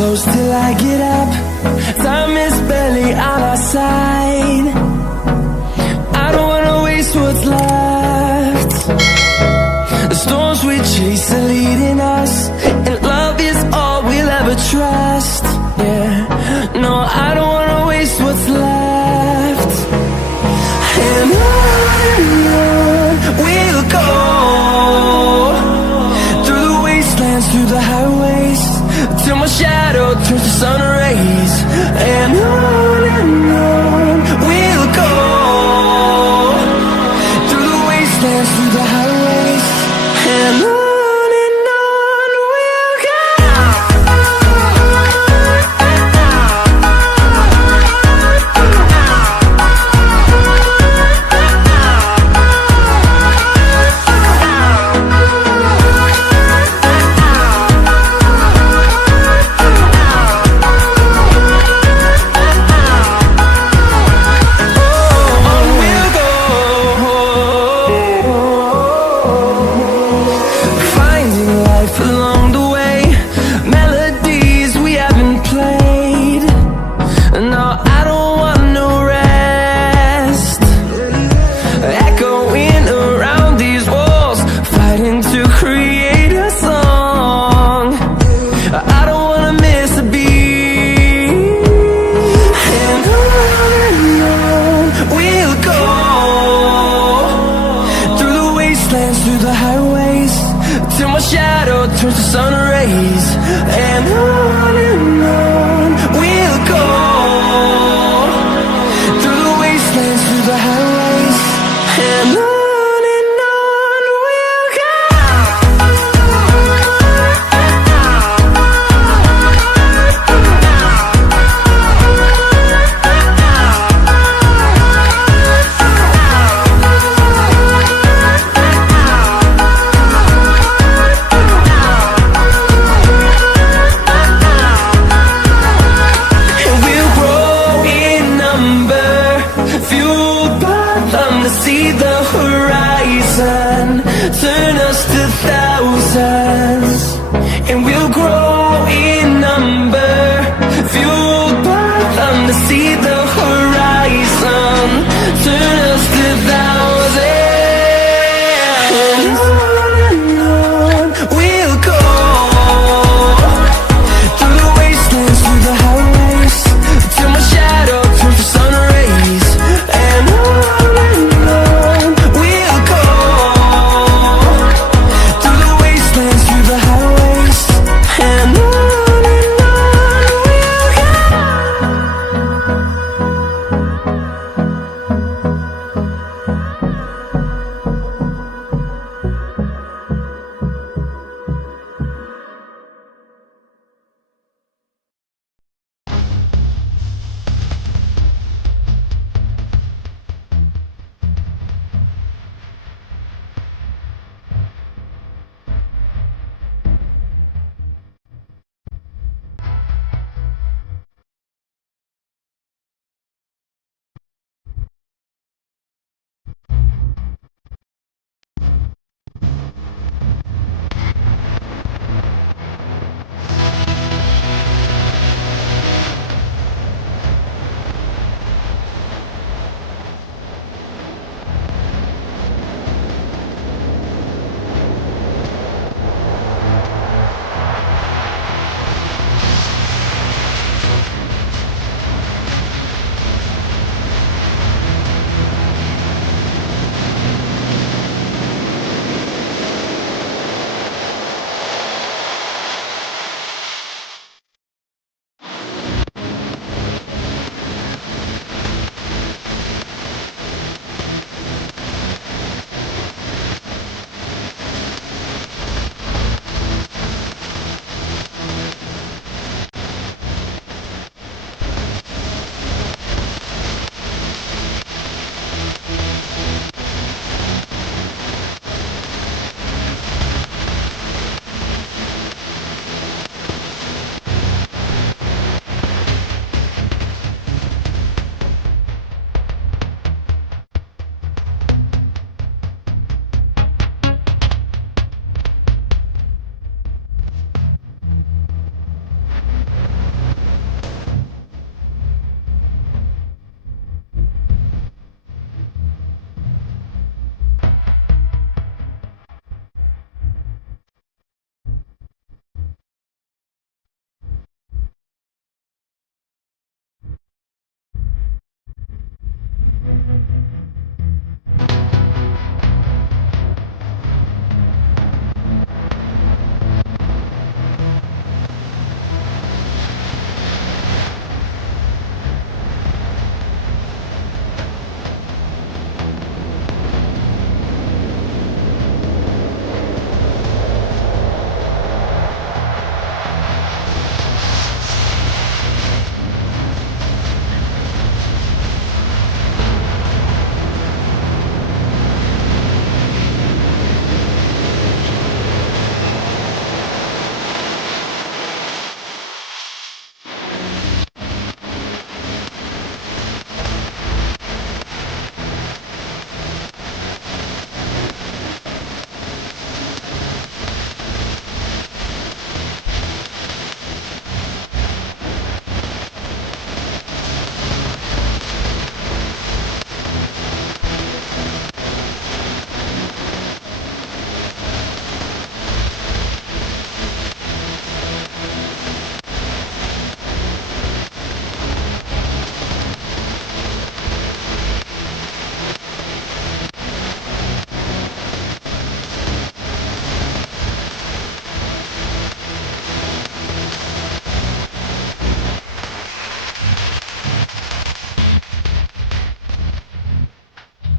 close till I get up. Time is barely on our side. I don't wanna waste what's left. The storms we chase are leading us, and love is all we'll ever trust. Yeah, no, I don't wanna waste what's left. And on we'll go, through the wastelands, through the highways, till my shadow turns to sun rays. And on we'll go, through the wastelands, through the highways, and on we'll go. Through the highways, till my shadow turns to sun rays. And on we'll go, through the wastelands, through the highways, and on we'll go. See the horizon turn us to thousands, and we'll grow